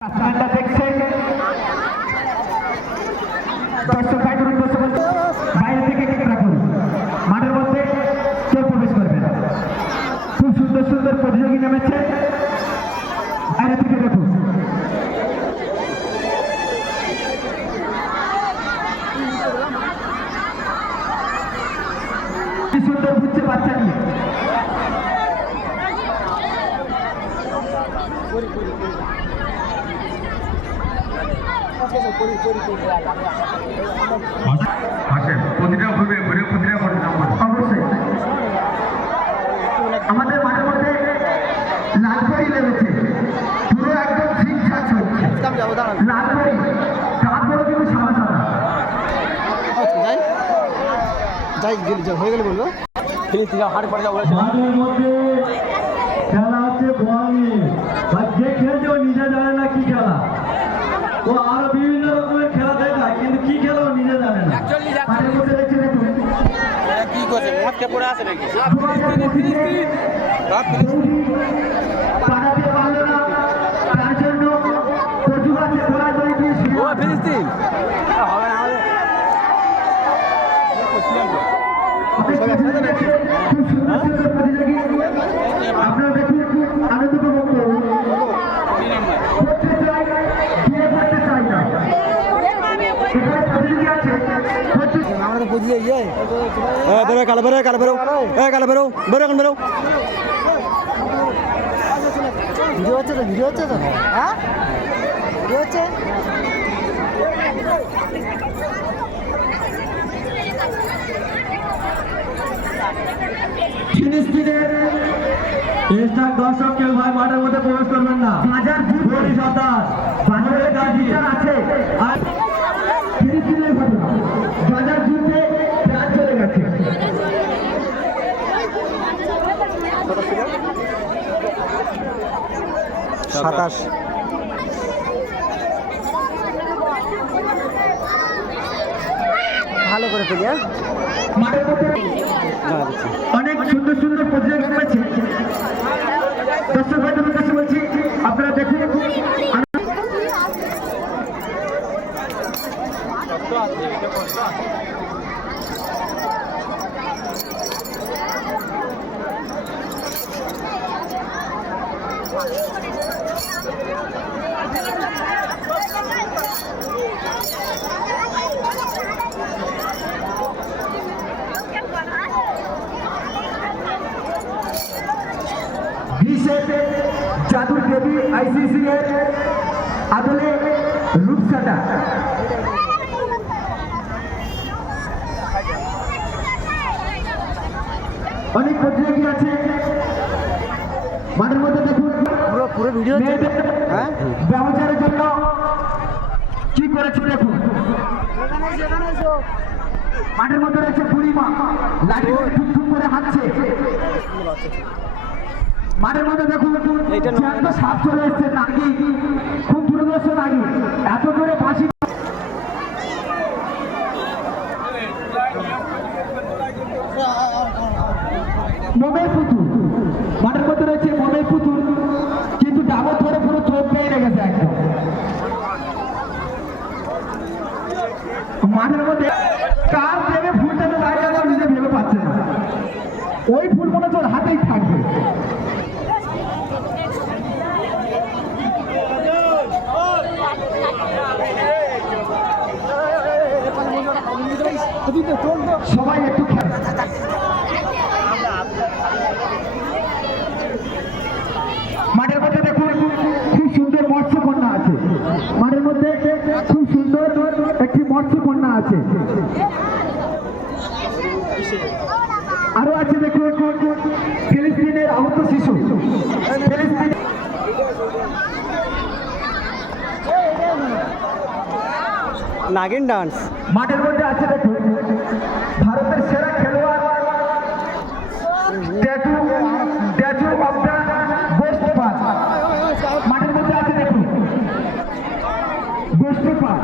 আপনারা দেখছেন দর্শক ভাইদের উদ্দেশ্যে বলছি, বাইরে থেকে ঠিক রাখুন, মাঠের মধ্যে কেউ প্রবেশ করবে না। খুব সুন্দর সুন্দর প্রতিযোগী নেমেছে, বাইরে থেকে দেখুন। কি সুন্দর বুঝতে পারছেন প্রতিটা ঘুরে ঘুরে প্রতিটা করে অবশ্যই আমাদের মাঠের মধ্যে লালবাড়ি লেগেছে, পুরো একদম ঠিকঠাক হচ্ছে। লালবাড়ি তারপরে কিন্তু সাদা সাদা হয়ে গেলে বলবো মাঠের মধ্যে খেলা হচ্ছে বল নিয়ে, যে খেলছে ও নিজে জানে না কি খেলা, ও আরো বিভিন্ন রকমের খেলা দেখায় কিন্তু কি খেলা ও নিজে জানে না। মাঠের মধ্যে দেখছে দেখুন কি করছে মটকে পড়ে আছে নাকি পাড়াতে পারলো না, তার জন্য কচু গাছে ধরা ধরে দিয়েছিল। ফিলিস্তিন হবে না খুব সুন্দর সুন্দর প্রতিযোগী, আপনারা দেখুন আনন্দ উপভোগ করুন। করতে চাই, বিয়ে করতে চাই না, এখানে প্রতিযোগী আছে। আমরা তো বুঝিয়ে ইয়ে বেরো কালো বেরো কালো বেরো কালো বেরো বেরো এখন বেরো ভিডিও হচ্ছে তো হ্যাঁ ভিডিও হচ্ছে দর্শক কেউ ভাই মাঠের মধ্যে প্রবেশ করবেন না। বাজার বাজারের গাড়ি আছে আর ফিলিস্তিনের ঘটনা, বাজার যুদ্ধে প্রাণ চলে গেছে। সাতাশ ভালো করে ফেলি হ্যাঁ মাঠের মধ্যে অনেক সুন্দর সুন্দর প্রতিযোগিতা হয়েছে। দর্শক ভাইদের কাছে বলছি আপনারা দেখুন। জাদুর দেবী আইসিসি এর আদলে রূপসাটা অনেক প্রতিযোগী আছে মাঠের মধ্যে। দেখুন পুরো ভিডিও হ্যাঁ ব্যবচারের জন্য কি করেছে দেখুন। মাঠের মধ্যে রয়েছে বুড়িমা, লাঠি ঠুক করে হাঁটছে। মাঠের মধ্যে দেখুন একটা সাপ চলে এসছে, নাকি খুব দুর্দর্শ নাকি, এত করে ফাঁসি। মোমের পুতুল, মাঠের মধ্যে রয়েছে মোমের পুতুল, কিন্তু ডাবর ধরে পুরো চোখ পেয়ে রেখেছে একদম। মাঠের মধ্যে কার দেবে ফুলটা তো দাঁড়িয়ে আমার নিজে ভেবে পাচ্ছে না, ওই ফুল মনে হচ্ছে ওর হাতেই থাকবে। সবাই একটু মাঠের মধ্যে দেখুন খুব সুন্দর মৎস্যকন্যা আছে, মাঠের মধ্যে খুব সুন্দর একটি মৎস্যকন্যা আছে। আরো আছে দেখুন ফিলিস্তিনের আহত শিশু, ফিলিস্তিন নাগিন ডান্স মাঠের মধ্যে আছে দেখুন ভারতের সেরা খেলোয়াড় tattoo of the best pass. মাঠের মধ্যে আছে দেখুন বেস্ট পাস,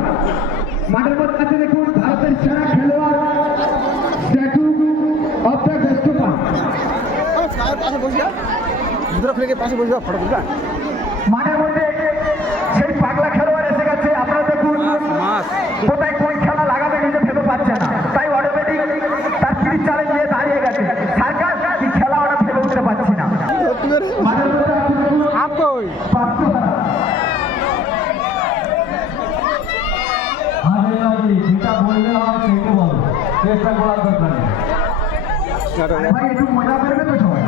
মাঠের মধ্যে আছে দেখুন ভারতের সেরা খেলোয়াড় tattoo of the best pass. দুটো ফ্লেকের পাশে বসে ফটো তুলবা মাঠের মধ্যে সেই এক্সট্রা করার দরকার নেই। আরে ভাই একটু মজা করবে তো সবাই।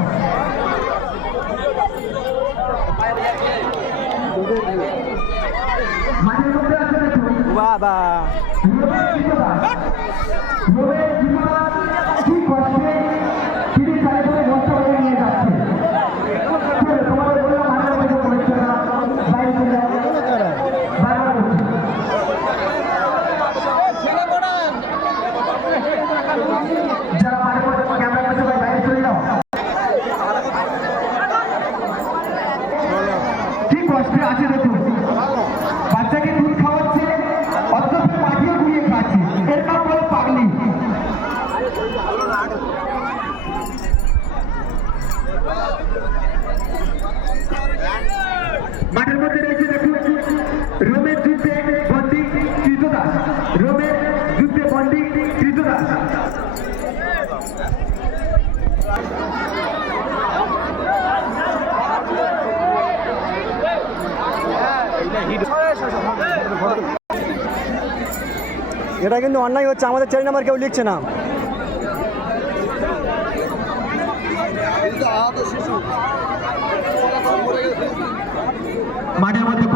মাঠের মধ্যে আছে দেখুন বাবা রোমের জীবন কি কষ্টে তিনি চাই করে বস্তা করে নিয়ে যাচ্ছে। তোমাদের বললাম মাঠের মধ্যে পড়ছে না, বাইরে চলে যাও, বাইরে করছে। যারা মাঠের মধ্যে ক্যামেরা করছে ভাই বাইরে চলে যাও। কি কষ্টে আছে দেখুন, বাচ্চাকে দুধ খাওয়াচ্ছে অথচ মাটিও ঘুরিয়ে খাচ্ছে, এর নাম হলো পাগলি। মাঠের মধ্যে রয়েছে দেখুন রোমের যুদ্ধে বন্দী কৃতদাস, রোমের যুদ্ধে বন্দী কৃতদাস। এটা কিন্তু অন্যায় হচ্ছে, আমাদের চ্যানেল নাম্বার কেউ লিখছে না। মাঠের মধ্যে